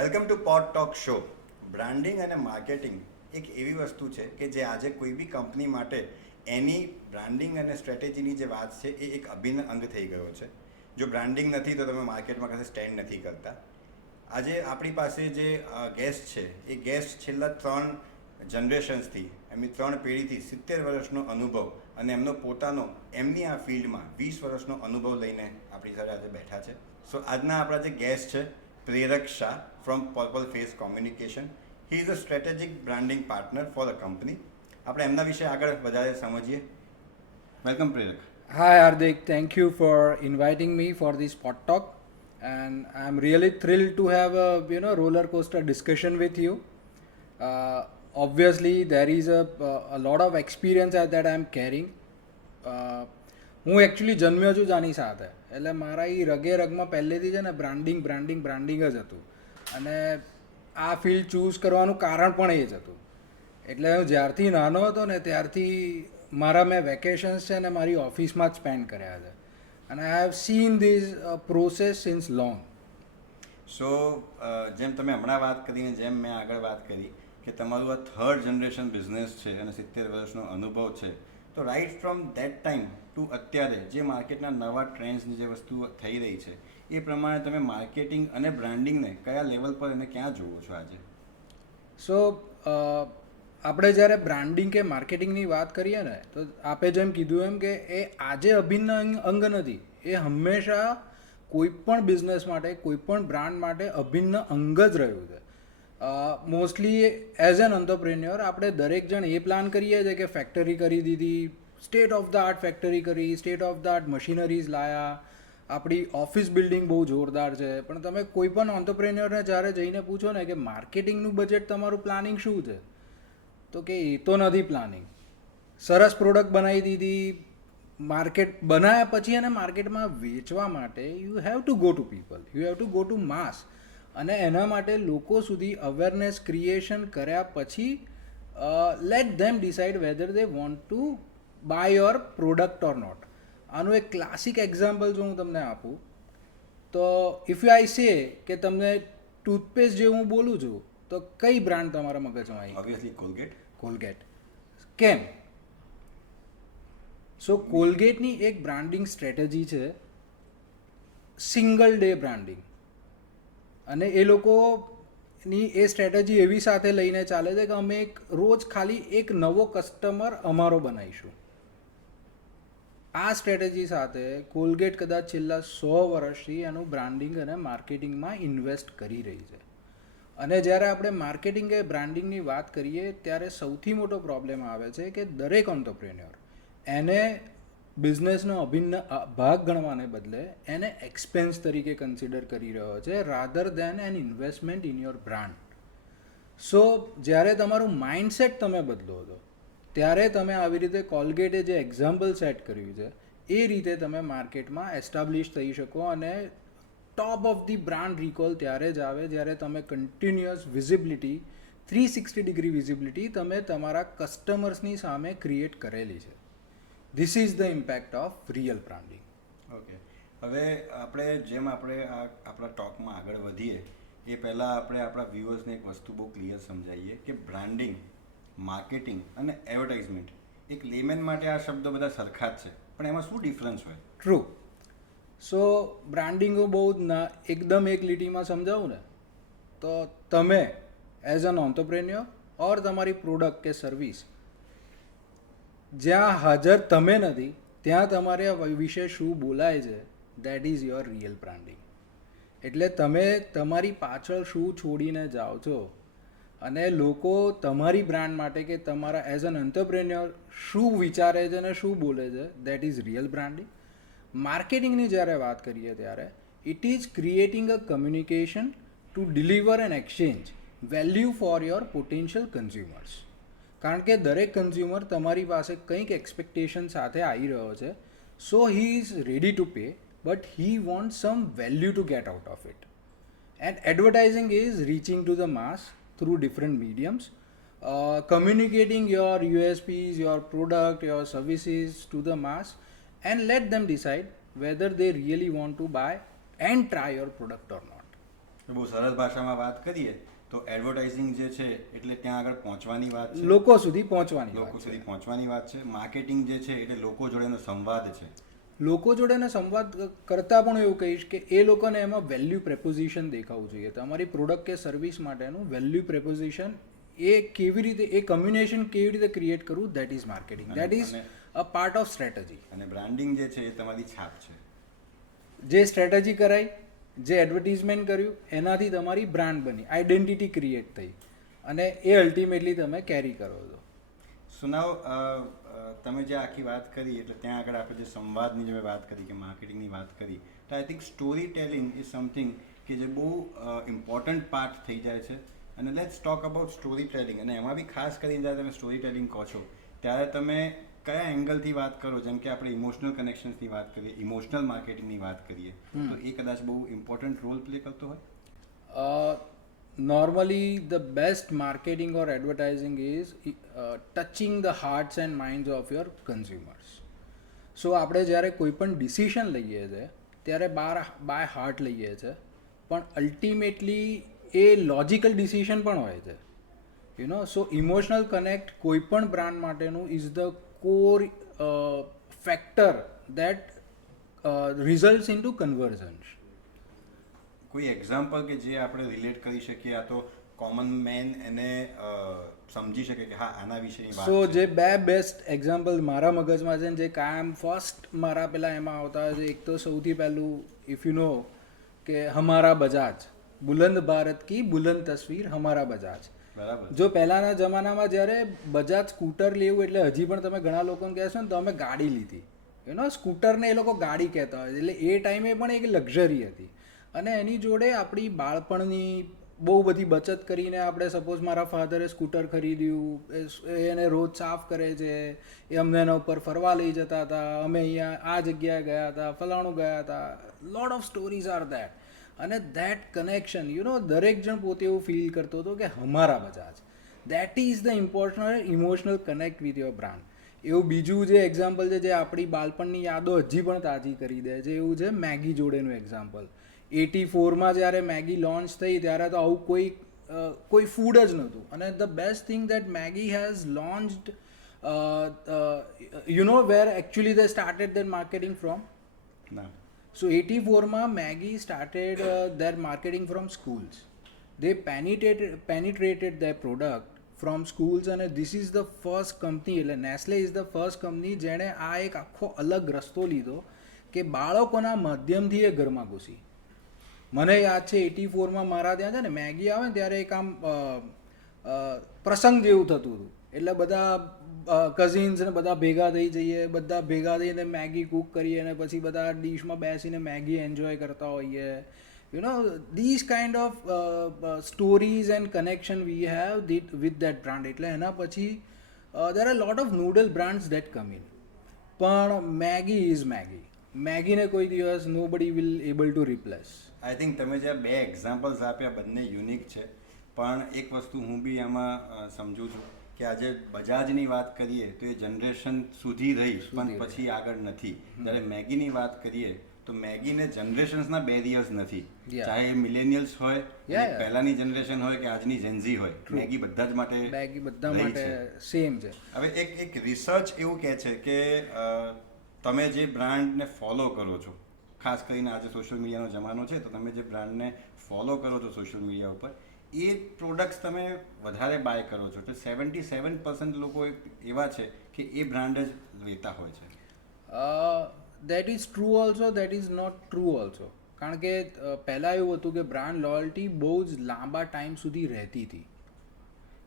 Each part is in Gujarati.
Welcome to pod talk show. Branding અને માર્કેટિંગ એક એવી વસ્તુ છે કે જે આજે કોઈ બી કંપની માટે એની બ્રાન્ડિંગ અને સ્ટ્રેટેજીની જે વાત છે એ એક અભિન્ન અંગ થઈ ગયો છે. જો બ્રાન્ડિંગ નથી તો તમે માર્કેટમાં કશે સ્ટેન્ડ નથી કરતા. આજે આપણી પાસે જે ગેસ્ટ છે એ ગેસ્ટ છેલ્લા 3 જનરેશન્સથી એમની 3 પેઢીથી 70 વર્ષનો અનુભવ અને એમનો પોતાનો એમની આ ફિલ્ડમાં 20 વર્ષનો અનુભવ લઈને આપણી સાથે આજે બેઠા છે. સો આજના આપણા જે ગેસ્ટ છે પ્રેરક Shah from purple face communication. He is a strategic branding partner for a company. આપણે એમના વિશે આગળ વધારે સમજીએ. વેલકમ પ્રેરક. Hi Hardik, thank you for inviting me for this pod talk, and I'm really thrilled to have a roller coaster discussion with you. Obviously, there is a lot of experience that I'm carrying. હું એકચ્યુઅલી જન્મ્યો છું જાની સાથે, એટલે મારા એ રગે રગમાં પહેલેથી છે ને બ્રાન્ડિંગ જ હતું, અને આ ફિલ્ડ ચૂઝ કરવાનું કારણ પણ એ જ હતું. એટલે હું જ્યારથી નાનો હતો ને ત્યારથી મેં વેકેશન્સ છે ને મારી ઓફિસમાં જ સ્પેન્ડ કર્યા છે, અને I have seen this process since long. So જેમ તમે હમણાં વાત કરીને જેમ મેં આગળ વાત કરી કે તમારું આ 3rd જનરેશન બિઝનેસ છે અને 70 વર્ષનો અનુભવ છે, તો right from that time to અત્યારે જે માર્કેટના નવા ટ્રેન્ડ્સની જે વસ્તુઓ થઈ રહી છે એ પ્રમાણે તમે માર્કેટિંગ અને બ્રાન્ડિંગને કયા લેવલ પર અને ક્યાં જુઓ છો આજે? સો આપણે જ્યારે બ્રાન્ડિંગ કે માર્કેટિંગની વાત કરીએ ને, તો આપે જેમ કીધું એમ કે એ આજે અભિન્ન અંગ નથી, એ હંમેશા કોઈ પણ બિઝનેસ માટે, કોઈ પણ બ્રાન્ડ માટે અભિન્ન અંગ જ રહ્યું છે. મોસ્ટલી એઝ એન એન્ટરપ્રેન્યોર આપણે દરેક જણ એ પ્લાન કરીએ છીએ કે ફેક્ટરી કરી દીધી, state of the art factory કરી, state of the art machineries લાયા, આપણી ઓફિસ બિલ્ડિંગ બહુ જોરદાર છે. પણ તમે કોઈ પણ એન્ટરપ્રેન્યોરને જ્યારે જઈને પૂછો ને કે માર્કેટિંગનું બજેટ તમારું પ્લાનિંગ શું છે, તો કે એ તો નથી પ્લાનિંગ. સરસ પ્રોડક્ટ બનાવી દીધી, માર્કેટ બનાવ્યા પછી એને માર્કેટમાં વેચવા માટે you have to go to people, you have to go to mass, અને એના માટે લોકો સુધી અવેરનેસ ક્રિએશન કર્યા પછી let them decide whether they want to buy your product or not. આનું એક ક્લાસિક એક્ઝામ્પલ જો હું તમને આપું તો ઇફ આઈ સે કે તમને ટૂથપેસ્ટ જે હું બોલું છું, તો કઈ બ્રાન્ડ તમારા મગજમાં આવી? Obviously Colgate. કોલગેટ. કેમ? સો કોલગેટની એક બ્રાન્ડિંગ સ્ટ્રેટેજી છે સિંગલ ડે બ્રાન્ડિંગ, અને એ લોકોની એ સ્ટ્રેટેજી એવી સાથે લઈને ચાલે છે કે અમે રોજ ખાલી એક નવો કસ્ટમર અમારો બનાવીશું. આ સ્ટ્રેટેજી સાથે કોલગેટ કદાચ છેલ્લા 100 વર્ષથી એનું બ્રાન્ડિંગ અને માર્કેટિંગમાં ઇન્વેસ્ટ કરી રહી છે. અને જ્યારે આપણે માર્કેટિંગ કે બ્રાન્ડિંગની વાત કરીએ ત્યારે સૌથી મોટો પ્રોબ્લેમ આવે છે કે દરેક એન્ટરપ્રેન્યોર એને બિઝનેસનો અભિન્ન ભાગ ગણવાને બદલે એને એક્સપેન્સ તરીકે કન્સિડર કરી રહ્યો છે rather than an investment in your brand. So જ્યારે તમારું માઇન્ડસેટ તમે બદલો છો ત્યારે તમે આવી રીતે કોલગેટે જે એક્ઝામ્પલ સેટ કર્યું છે એ રીતે તમે માર્કેટમાં એસ્ટાબ્લિશ થઈ શકો, અને top of the brand recall ત્યારે જ આવે જ્યારે તમે કન્ટિન્યુઅસ વિઝિબિલિટી, 360 ડિગ્રી વિઝિબિલિટી તમે તમારા કસ્ટમર્સની સામે ક્રિએટ કરેલી છે. This is the impact of real branding. Okay, હવે આપણે આપણા ટોકમાં આગળ વધીએ એ પહેલાં આપણે આપણા વ્યુઅર્સને એક વસ્તુ બહુ ક્લિયર સમજાવીએ કે બ્રાન્ડિંગ, માર્કેટિંગ અને એડવર્ટાઇઝમેન્ટ, એક લેમેન માટે આ શબ્દો બધા સરખા જ છે, પણ એમાં શું ડિફરન્સ હોય? ટ્રુ. સો બ્રાન્ડિંગો બહુ એકદમ એક લીટીમાં સમજાવું ને તો તમે એઝ એન એન્ટરપ્રેન્યોર ઓર તમારી પ્રોડક્ટ કે સર્વિસ જ્યાં હાજર તમે નથી ત્યાં તમારે વિશે શું બોલાય છે, that is your real branding. એટલે તમે તમારી પાછળ શું છોડીને જાઓ છો અને લોકો તમારી બ્રાન્ડ માટે કે તમારા એઝ એન એન્ટરપ્રેન્યોર શું વિચારે છે અને શું બોલે છે, દેટ ઇઝ રિયલ બ્રાન્ડિંગ. માર્કેટિંગની જ્યારે વાત કરીએ ત્યારે it is creating a communication to deliver an exchange value for your potential consumers. કારણ કે દરેક કન્ઝ્યુમર તમારી પાસે કંઈક એક્સપેક્ટેશન સાથે આવી રહ્યો છે, so he is ready to pay, but he want some value to get out of it. And advertising is reaching to the mass through different mediums, communicating your USPs, your product, your services to the mass, and let them decide whether they really want to buy and try your product or not. તો બહુ સરળ ભાષામાં વાત કરીએ તો એડવર્ટાઇઝિંગ જે છે એટલે ત્યાં આગળ પહોંચવાની વાત છે, લોકો સુધી પહોંચવાની વાત લોકો છે. સુધી પહોંચવાની વાત છે. માર્કેટિંગ જે છે એટલે લોકો જોડેનો સંવાદ છે. લોકો જોડેનો સંવાદ કરતાં પણ એવું કહીશ કે એ લોકોને એમાં વેલ્યુ પ્રેપોઝિશન દેખાવું જોઈએ. તમારી પ્રોડક્ટ કે સર્વિસ માટેનું વેલ્યુ પ્રેપોઝિશન એ કેવી રીતે, એ કમ્યુનિકેશન કેવી રીતે ક્રિએટ કરવું, that is marketing, that is a part of strategy. અને બ્રાન્ડિંગ જે છે એ તમારી છાપ છે. જે સ્ટ્રેટેજી કરાઈ, જે એડવર્ટિઝમેન્ટ કર્યું, એનાથી તમારી બ્રાન્ડ બની, આઈડેન્ટિટી ક્રિએટ થઈ, અને એ અલ્ટિમેટલી તમે કેરી કરો છો. સુનાવ, તમે જે આખી વાત કરી એટલે ત્યાં આગળ આપણે જે સંવાદની જે વાત કરી કે માર્કેટિંગની વાત કરી, તો I think story telling is something કે જે બહુ ઇમ્પોર્ટન્ટ પાર્ટ થઈ જાય છે. અને let's talk about story telling. અને એમાં બી ખાસ કરીને જ્યારે તમે સ્ટોરી ટેલિંગ કહો છો ત્યારે તમે કયા એંગલથી વાત કરો? જેમ કે આપણે ઇમોશનલ કનેક્શન્સની વાત કરીએ, ઇમોશનલ માર્કેટિંગની વાત કરીએ, તો એ કદાચ બહુ ઇમ્પોર્ટન્ટ રોલ પ્લે કરતો હોય. Normally, the best marketing or advertising is touching the hearts and minds of your consumers. So આપણે જ્યારે કોઈ પણ ડિસિઝન લઈએ છીએ ત્યારે બાય હાર્ટ લઈએ છીએ, પણ અલ્ટિમેટલી એ લોજિકલ ડિસિઝન પણ હોય છે. You know, so emotional connect કોઈ પણ બ્રાન્ડ માટેનું is the core factor that results in to conversions. કોઈ એક્ઝામ્પલ કે જે આપણે રિલેટ કરી શકીએ, આ તો કોમન મેન એને સમજી શકે કે હા આના વિશેની વાત સો છે. જે બે બેસ્ટ એક્ઝામ્પલ મારા મગજમાં છે ને, જે કાયમ ફર્સ્ટ મારા પેલા એમાં આવતા હોય છે, એક તો સૌથી પહેલું ઇફ યુ નો કે હમારા બજાજ, બુલંદ ભારત કી બુલંદ તસવીર હમારા બજાજ. બરાબર. જો પહેલાંના જમાનામાં જ્યારે બજાજ સ્કૂટર લેવું એટલે હજી પણ તમે ઘણા લોકોને કહેશો ને તો અમે ગાડી લીધી, યુ નો, સ્કૂટરને એ લોકો ગાડી કહેતા હોય, એટલે એ ટાઈમે પણ એક લક્ઝરી હતી. અને એની જોડે આપણી બાળપણની બહુ બધી બચત કરીને આપણે, સપોઝ મારા ફાધરે સ્કૂટર ખરીદ્યું, એને રોજ સાફ કરે છે, એ અમને એના ઉપર ફરવા લઈ જતા હતા, અમે અહીંયા આ જગ્યાએ ગયા હતા, ફલાણું ગયા હતા, lot of stories are that. And that connection, you know, દરેક જણ પોતે એવું ફીલ કરતો હતો કે હમારા Bajaj, that is the important emotional connect with your brand. એવું બીજું જે એક્ઝામ્પલ છે જે આપણી બાળપણની યાદો હજી પણ તાજી કરી દે છે, એવું છે મેગી જોડેનું એક્ઝામ્પલ. 84માં જ્યારે મેગી લોન્ચ થઈ ત્યારે તો આવું કોઈ ફૂડ જ નહોતું. અને the best thing that Maggi has launched, you know where actually they started their marketing from? ના. So 84માં Maggi started their marketing from schools. They penetrated their product from schools, અને this is the first company, એટલે Nestle is the first company જેણે આ એક આખો અલગ રસ્તો લીધો કે બાળકોના માધ્યમથી એ ઘરમાં ઘૂસી. મને યાદ છે 84માં મારા ત્યાં છે ને મેગી આવે ને ત્યારે એક આમ પ્રસંગ જેવું થતું હતું. એટલે બધા કઝિન્સ ને બધા ભેગા થઈ જઈએ, બધા ભેગા થઈને મેગી કૂક કરીએ અને પછી બધા ડીશમાં બેસીને મેગી એન્જોય કરતા હોઈએ. You know, this kind of stories and connection we have with that brand. એટલે એના પછી there are lot of noodle brands that come in, પણ મેગી ઇઝ મેગી. મેગીને કોઈ દિવસ nobody will able to replace. I think તમે જે બે એક્ઝામ્પલ્સ આપ્યા બંને યુનિક છે, પણ એક વસ્તુ હું બી આમાં સમજું છું કે આજે બજાજની વાત કરીએ તો એ જનરેશન સુધી રહી પણ પછી આગળ નથી. જ્યારે મેગીની વાત કરીએ તો મેગીને જનરેશન્સના બેરિયર્સ નથી. ચાહે એ મિલેનિયલ્સ હોય, પહેલાની જનરેશન હોય કે આજની જેન્ઝી હોય, મેગી બધા જ માટે, મેગી બધા માટે સેમ છે. હવે એક રિસર્ચ એવું કહે છે કે તમે જે બ્રાન્ડને ફોલો કરો છો, ખાસ કરીને આજે સોશિયલ મીડિયાનો જમાનો છે, તો તમે જે બ્રાન્ડને ફોલો કરો છો સોશિયલ મીડિયા ઉપર, એ પ્રોડક્ટ્સ તમે વધારે બાય કરો છો. તો 77% લોકો એવા છે કે એ બ્રાન્ડ જ લેતા હોય છે. That is true also, that is not true also. કારણ કે પહેલાં એવું હતું કે બ્રાન્ડ લોયલ્ટી બહુ જ લાંબા ટાઈમ સુધી રહેતી હતી.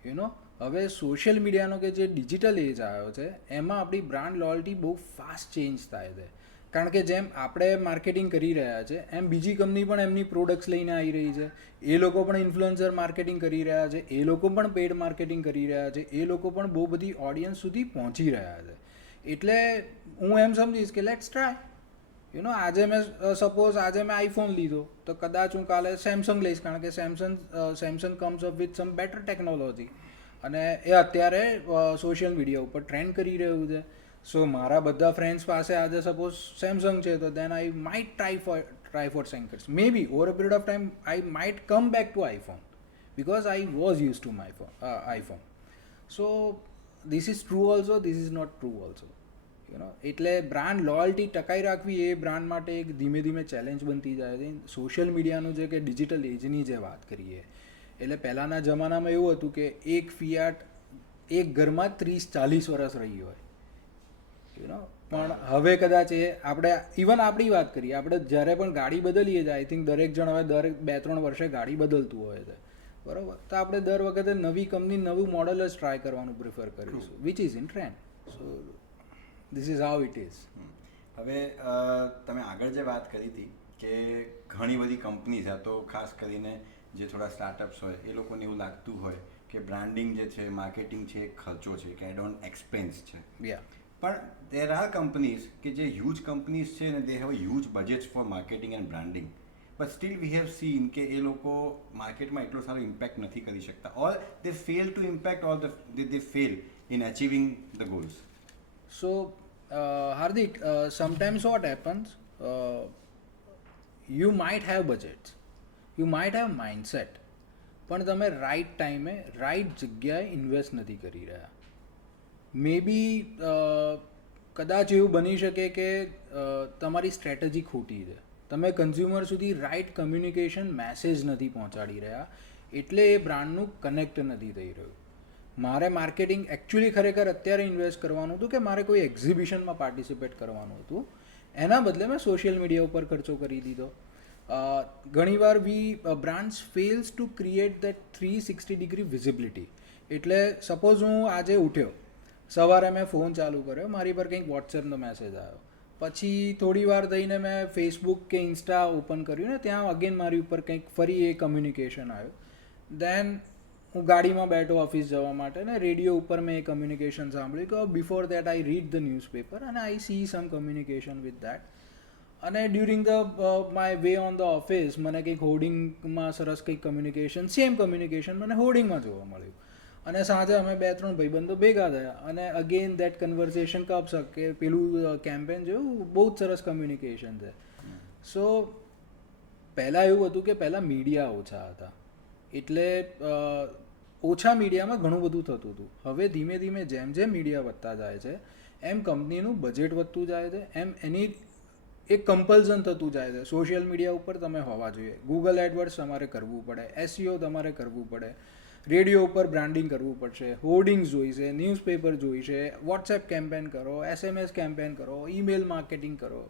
યુ નો, હવે સોશિયલ મીડિયાનો કે જે ડિજિટલ એજ આવ્યો છે એમાં આપણી બ્રાન્ડ લોયલ્ટી બહુ ફાસ્ટ ચેન્જ થાય છે. કારણ કે જેમ આપણે માર્કેટિંગ કરી રહ્યા છે એમ બીજી કંપની પણ એમની પ્રોડક્ટ્સ લઈને આવી રહી છે. એ લોકો પણ ઇન્ફ્લુએન્સર માર્કેટિંગ કરી રહ્યા છે, એ લોકો પણ પેડ માર્કેટિંગ કરી રહ્યા છે, એ લોકો પણ બહુ બધી ઓડિયન્સ સુધી પહોંચી રહ્યા છે. એટલે હું એમ સમજીશ કે લેટ્સ ટ્રાય. યુ નો, આજે મેં સપોઝ આજે મેં આઈફોન લીધો તો કદાચ હું કાલે સેમસંગ લઈશ, કારણ કે Samsung comes up with some better technology અને એ અત્યારે સોશિયલ મીડિયા ઉપર ટ્રેન્ડ કરી રહ્યું છે. સો મારા બધા ફ્રેન્ડ્સ પાસે આજે સપોઝ સેમસંગ છે તો દેન આઈ might try for 10 years. Maybe over a period of time, I might come back to iPhone because I was used to my iPhone. So this is true also, this is not true also. એટલે બ્રાન્ડ લોયલ્ટી ટકાઈ રાખવી એ બ્રાન્ડ માટે એક ધીમે ધીમે ચેલેન્જ બનતી જાય છે. સોશિયલ મીડિયાનું જે કે ડિજિટલ એજની જે વાત કરીએ એટલે પહેલાંના જમાનામાં એવું હતું કે એક ફિયાટ એક ઘરમાં 30-40 વર્ષ રહી હોય પણ હવે કદાચ એ આપણે ઇવન આપણી વાત કરીએ, આપણે જ્યારે પણ ગાડી બદલીએ છીએ, આઈ થિંક દરેક જણ હવે દર 2-3 વર્ષે ગાડી બદલતું હોય છે, બરાબર? તો આપણે દર વખતે નવી કંપની નવું મોડલ જ ટ્રાય કરવાનું પ્રિફર કરીશું, which is in trend. So this is how it is. હવે તમે આગળ જે વાત કરી હતી કે ઘણી બધી કંપનીઝ આ તો ખાસ કરીને જે થોડા સ્ટાર્ટઅપ્સ હોય એ લોકોને એવું લાગતું હોય કે બ્રાન્ડિંગ જે છે, માર્કેટિંગ છે, એક ખર્ચો છે, કે એડ ઓન એક્સપેન્સ છે. પણ દેર આર કંપનીઝ કે જે હ્યુજ કંપનીઝ છે ને they have huge budgets for marketing and branding, but still we have seen કે એ લોકો માર્કેટમાં એટલો સારો ઇમ્પેક્ટ નથી કરી શકતા, or they fail to impact or they fail in achieving the goals. So, Hardik, sometimes what happens, you might have budgets, you might have mindset, પણ તમે રાઈટ ટાઈમે રાઈટ જગ્યાએ ઇન્વેસ્ટ નથી કરી રહ્યા. મે બી કદાચ એવું બની શકે કે તમારી સ્ટ્રેટેજી ખોટી છે, તમે કન્ઝ્યુમર સુધી રાઈટ કમ્યુનિકેશન મેસેજ નથી પહોંચાડી રહ્યા, એટલે એ બ્રાન્ડનું કનેક્ટ નથી થઈ રહ્યું. મારે માર્કેટિંગ એકચ્યુઅલી ખરેખર અત્યારે ઇન્વેસ્ટ કરવાનું હતું કે મારે કોઈ એક્ઝિબિશનમાં પાર્ટિસિપેટ કરવાનું હતું, એના બદલે મેં સોશિયલ મીડિયા ઉપર ખર્ચો કરી દીધો. ઘણીવાર brands fails to create that 360 degree visibility. એટલે સપોઝ હું આજે ઉઠ્યો, સવારે મેં ફોન ચાલુ કર્યો, મારી પર કંઈક વોટ્સએપનો મેસેજ આવ્યો, પછી થોડી વાર થઈને મેં ફેસબુક કે ઇન્સ્ટા ઓપન કર્યું ને ત્યાં અગેન મારી ઉપર કંઈક ફરી એ કમ્યુનિકેશન આવ્યું. દેન હું ગાડીમાં બેઠો ઓફિસ જવા માટે ને રેડિયો ઉપર મેં એ કમ્યુનિકેશન સાંભળ્યું કે before that I read the newspaper અને I see some communication with that. અને during my way on the office મને કંઈક હોર્ડિંગમાં સરસ કંઈક કમ્યુનિકેશન, સેમ કમ્યુનિકેશન મને હોર્ડિંગમાં જોવા મળ્યું. અને સાંજે અમે 2-3 ભાઈબંધો ભેગા થયા અને અગેન દેટ કન્વર્સેશન કપ્સ કે પેલું કેમ્પેન જોયું, બહુ જ સરસ કમ્યુનિકેશન છે. સો પહેલાં એવું હતું કે પહેલાં મીડિયા ઓછા હતા, એટલે ઓછા મીડિયામાં ઘણું બધું થતું હતું. હવે ધીમે ધીમે જેમ જેમ મીડિયા વધતા જાય છે એમ કંપનીનું બજેટ વધતું જાય છે, એમ એની એક કમ્પલ્ઝન થતું જાય છે. સોશિયલ મીડિયા ઉપર તમે હોવા જોઈએ, ગૂગલ એડવર્ડ્સ તમારે કરવું પડે, એસઈઓ તમારે કરવું પડે, રેડિયો ઉપર બ્રાન્ડિંગ કરવું પડશે, હોર્ડિંગ્સ જોઈશે, ન્યૂઝપેપર જોઈશે, વોટ્સએપ કેમ્પેન કરો, SMS કેમ્પેન કરો, ઈમેલ માર્કેટિંગ કરો,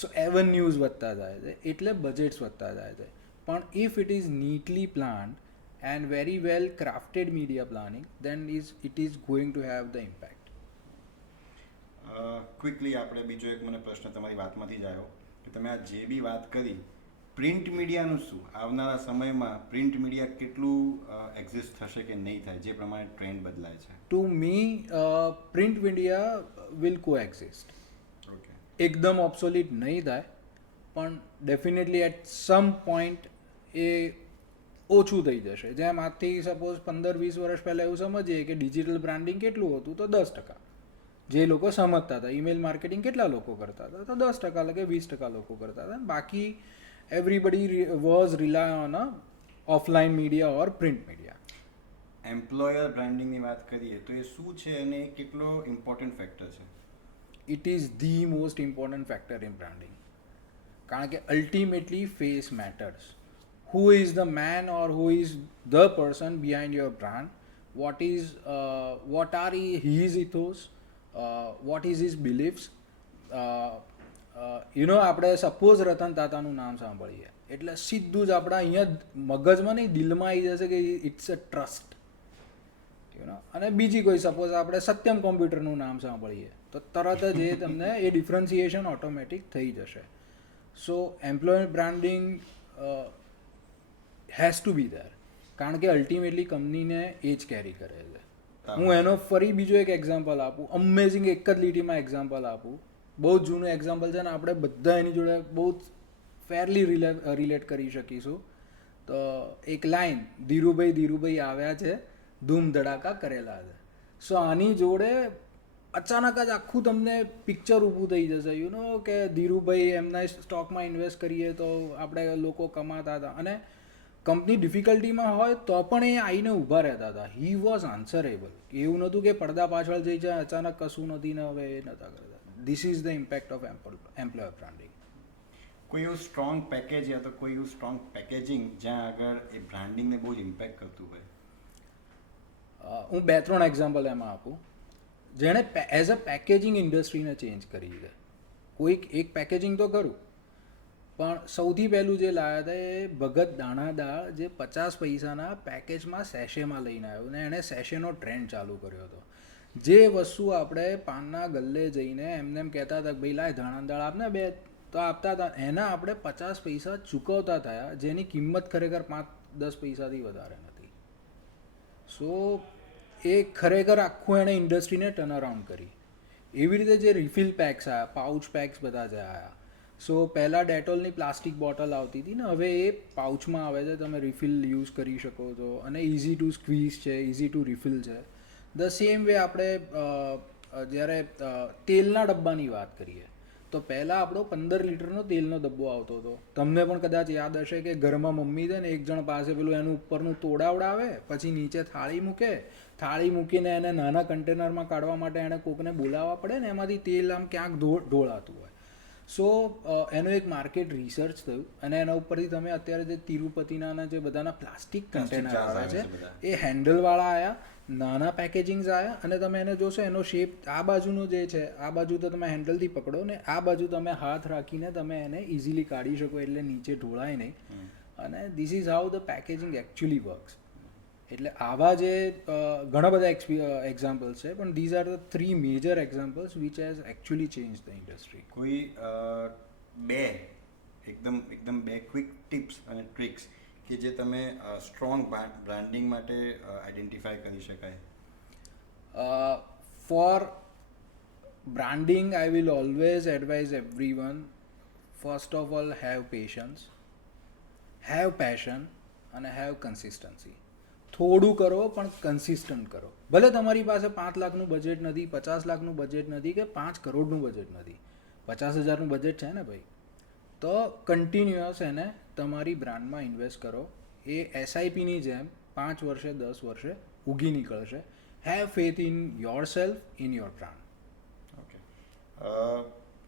સો એવન્યુઝ વધતા જાય છે, એટલે બજેટ્સ વધતા જાય છે. પણ if it is neatly planned and very well crafted media planning, then it is going to have the impact. Quickly આપણે બીજો એક મને પ્રશ્ન તમારી વાતમાંથી જ આવ્યો કે તમે આ જે બી વાત કરી પ્રિન્ટ મીડિયાનું શું, આવનારા સમયમાં પ્રિન્ટ મીડિયા કેટલું એક્ઝિસ્ટ થશે કે નહીં થાય જે પ્રમાણે ટ્રેન્ડ બદલાય છે? To me, print media will coexist. Okay, એકદમ ઓબ્સોલિટ નહીં થાય, પણ ડેફિનેટલી એટ સમ પોઈન્ટ એ ઓછું થઈ જશે. જેમ આજથી સપોઝ 15-20 વર્ષ પહેલાં એવું સમજીએ કે ડિજિટલ બ્રાન્ડિંગ કેટલું હતું, તો 10%. જે લોકો સમજતા હતા, ઈમેલ માર્કેટિંગ કેટલા લોકો કરતા હતા, તો 10% કે 20% લોકો કરતા હતા. બાકી everybody was rely on a offline media or print media. Employer બ્રાન્ડિંગની વાત કરીએ તો એ શું છે અને કેટલો ઇમ્પોર્ટન્ટ ફેક્ટર છે? It is the most important factor in branding, કારણ કે ultimately face matters. Who is the man or who is the person behind your brand? What are his ethos? What is his beliefs? આપણે સપોઝ રતન તાતાનું નામ સાંભળીએ એટલે સીધું જ આપણા અહીંયા મગજમાં નહીં દિલમાં આવી જશે કે ઇટ્સ અ ટ્રસ્ટ. અને બીજી કોઈ સપોઝ આપણે સત્યમ કોમ્પ્યુટરનું નામ સાંભળીએ તો તરત જ એ તમને એ ડિફરન્સિએશન ઓટોમેટિક થઈ જશે. So employer branding has to be there, કારણ કે અલ્ટિમેટલી કંપનીને એ જ કેરી કરે છે. હું એનો ફરી બીજો એક એક્ઝામ્પલ આપું, અમેઝિંગ એક જ લીટીમાં એક્ઝામ્પલ આપું, બહુ જ જૂનું એક્ઝામ્પલ છે ને આપણે બધા એની જોડે બહુ જ ફેરલી રિલેટ કરી શકીશું. તો એક લાઈન, ધીરુભાઈ આવ્યા છે, ધૂમ ધડાકા કરેલા છે. સો આની જોડે અચાનક જ આખું તમને પિક્ચર ઊભું થઈ જશે કે ધીરુભાઈ એમના સ્ટોકમાં ઇન્વેસ્ટ કરીએ તો આપણે લોકો કમાતા હતા અને કંપની ડિફિકલ્ટીમાં હોય તો પણ એ આવીને ઊભા રહેતા હતા. He was answerable. એવું નહોતું કે પડદા પાછળ જઈ જાય અચાનક કશું નથી ને હવે એ નહોતા કરતા. This is the impact of employer branding. કોઈ એવું સ્ટ્રોંગ પેકેજ યા તો કોઈ એવું સ્ટ્રોંગ પેકેજિંગ જ્યાં આગળ એ બ્રાન્ડિંગને બહુ જ ઇમ્પેક્ટ કરતું હોય? હું 2-3 એક્ઝામ્પલ એમાં આપું જેણે એઝ અ પેકેજિંગ ઇન્ડસ્ટ્રીને ચેન્જ કરી છે. કોઈક એક પેકેજિંગ તો કરું પણ સૌથી પહેલું જે લાવ્યા હતા એ ભગત દાણાદાળ જે 50 પૈસાના પેકેજમાં સેશેમાં લઈને આવ્યો ને એણે સેશેનો ટ્રેન્ડ ચાલુ કર્યો હતો. જે વસ્તુ આપણે પાનના ગલ્લે જઈને એમને એમ કહેતા હતા કે ભાઈ લાય દાણાદાળ આપને બે તો આપતા હતા, એના આપણે 50 પૈસા ચૂકવતા થયા જેની કિંમત ખરેખર 5-10 પૈસાથી વધારે નથી. સો એ ખરેખર આખું એણે ઇન્ડસ્ટ્રીને ટર્ન અરાઉન્ડ કરી. એવી રીતે જે રિફિલ પેક્સ આવ્યા, પાઉચ પેક્સ બધા જે આવ્યા. સો પહેલાં ડેટોલની પ્લાસ્ટિક બોટલ આવતી હતી ને હવે એ પાઉચમાં આવે છે, તમે રિફિલ યુઝ કરી શકો છો અને ઇઝી ટુ સ્ક્વીઝ છે, ઇઝી ટુ રિફિલ છે. ધ સેમ વે આપણે જ્યારે તેલના ડબ્બાની વાત કરીએ તો પહેલાં આપણો 15 લીટરનો તેલનો ડબ્બો આવતો હતો. તમને પણ કદાચ યાદ હશે કે ઘરમાં મમ્મી છે ને એક જણ પાસે પેલું એનું ઉપરનું તોડાવડાવે પછી નીચે થાળી મૂકીને એને નાના કન્ટેનરમાં કાઢવા માટે એને કોકને બોલાવવા પડે ને એમાંથી તેલ આમ ક્યાંક ઢોળાતું હોય. સો એનું એક માર્કેટ રિસર્ચ થયું અને એના ઉપરથી તમે અત્યારે જે તિરુપતિના જે બધાના પ્લાસ્ટિક કન્ટેનર આવે છે એ હેન્ડલવાળા આવ્યા, નાના પેકેજિંગ્સ આવ્યા અને તમે એને જોશો એનો શેપ આ બાજુનો જે છે આ બાજુ તો તમે હેન્ડલથી પકડો ને આ બાજુ તમે હાથ રાખીને તમે એને ઇઝીલી કાઢી શકો એટલે નીચે ઢોળાય નહીં. અને this is how the packaging actually works. એટલે આવા જે ઘણા બધા એક્ઝામ્પલ્સ છે પણ these are the 3 major examples which has actually change the industry. કોઈ એકદમ બે ક્વિક ટિપ્સ અને ટ્રિક્સ કે જે તમે સ્ટ્રોંગ બ્રાન્ડિંગ માટે આઈડેન્ટિફાય કરી શકાય? For branding I will always advise everyone, first of all have patience, have passion and have consistency. થોડું કરો પણ કન્સિસ્ટન્ટ કરો. ભલે તમારી પાસે 5 લાખનું બજેટ નથી, 50 લાખનું બજેટ નથી કે 5 કરોડનું બજેટ નથી, 50,000નું બજેટ છે ને ભાઈ, તો કન્ટિન્યુઅસ એને તમારી બ્રાન્ડમાં ઇન્વેસ્ટ કરો. એ એસઆઈપીની જેમ 5 વર્ષે 10 વર્ષે ઉગી નીકળશે. Have faith in your self, in your brand.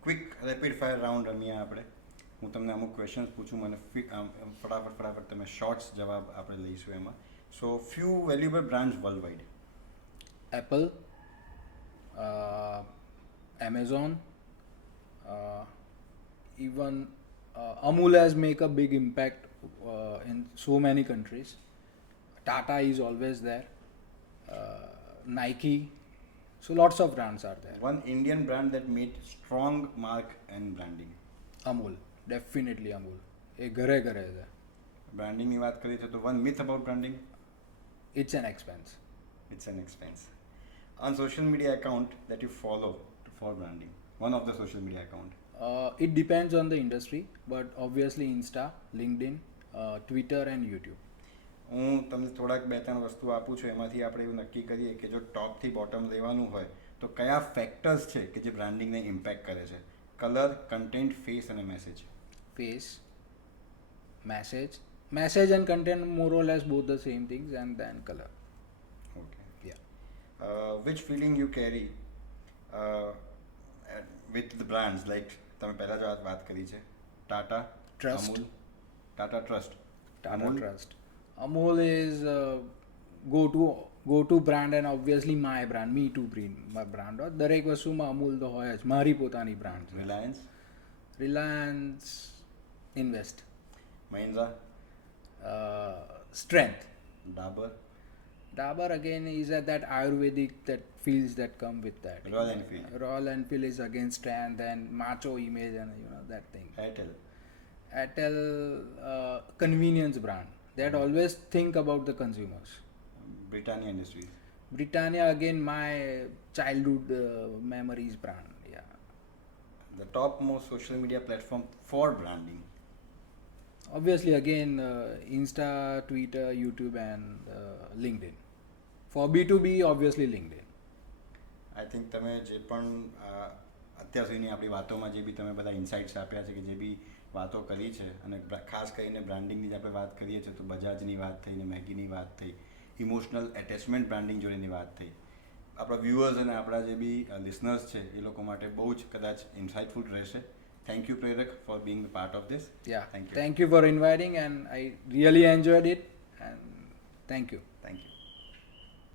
Quick rapid fire round રમીએ આપણે. હું તમને અમુક ક્વેશ્ચન્સ પૂછું, મને ફટાફટ તમે શોર્ટ્સ જવાબ આપણે લઈશું એમાં. So few valuable brands world wide. Apple, Amazon, even Amul has make a big impact in so many countries. Tata is always there. Nike. So lots of brands are there. One Indian brand that made strong mark and branding. Amul, definitely Amul. એ ઘરે ઘરે છે. બ્રાન્ડિંગની વાત કરીએ તો one myth about branding. It's an expense. It's an expense. On social media account that you follow for branding. One of the social media account. It depends on the industry, but obviously Insta, LinkedIn, Twitter and YouTube. હું તમને થોડાક 2-3 વસ્તુ આપું છું, એમાંથી આપણે એવું નક્કી કરીએ કે જો ટોપથી બોટમ લેવાનું હોય તો કયા ફેક્ટર્સ છે કે જે બ્રાન્ડિંગને ઇમ્પેક્ટ કરે છે? કલર, કન્ટેન્ટ, ફેસ અને message. Face, message and content more or less both the same things, and then color. Okay. Yeah. Which feeling you carry with the brands, like તમે પહેલા જ વાત કરી છે, Tata, Trust. Amul. Tata trust. Tata Trust. Amul is go to brand and obviously my brand, me too brand. દરેક વસ્તુમાં અમૂલ તો હોય જ, મારી પોતાની બ્રાન્ડ છે. Reliance invest. Mahindra. Strength. Dabur again is that Ayurvedic that feels that come with that. Royal Enfield is again strength and macho image and that thing. Airtel convenience brand that always think about the consumers. Britannia again my childhood memories brand. Yeah. The topmost social media platform for branding. Obviously again Insta, Twitter, YouTube and LinkedIn. For B2B obviously LinkedIn. I think તમે જે પણ અત્યાર સુધીની આપણી વાતોમાં જે બી તમે બધા ઇન્સાઇટ્સ આપ્યા છે કે જે બી વાતો કરી છે અને ખાસ કરીને બ્રાન્ડિંગની જે આપણે વાત કરીએ છીએ તો બજાજની વાત થઈ ને મેગીની વાત થઈ, ઇમોશનલ એટેચમેન્ટ બ્રાન્ડિંગ જોડેની વાત થઈ. આપણા વ્યૂઅર્સ અને આપણા જે બી લિસનર્સ છે એ લોકો માટે બહુ જ કદાચ ઇન્સાઇટફુલ રહેશે. થેન્ક યુ પ્રેરક four Bing part of this. Yeah, thank you. thank you for inviting, and I really enjoyed it, and thank you.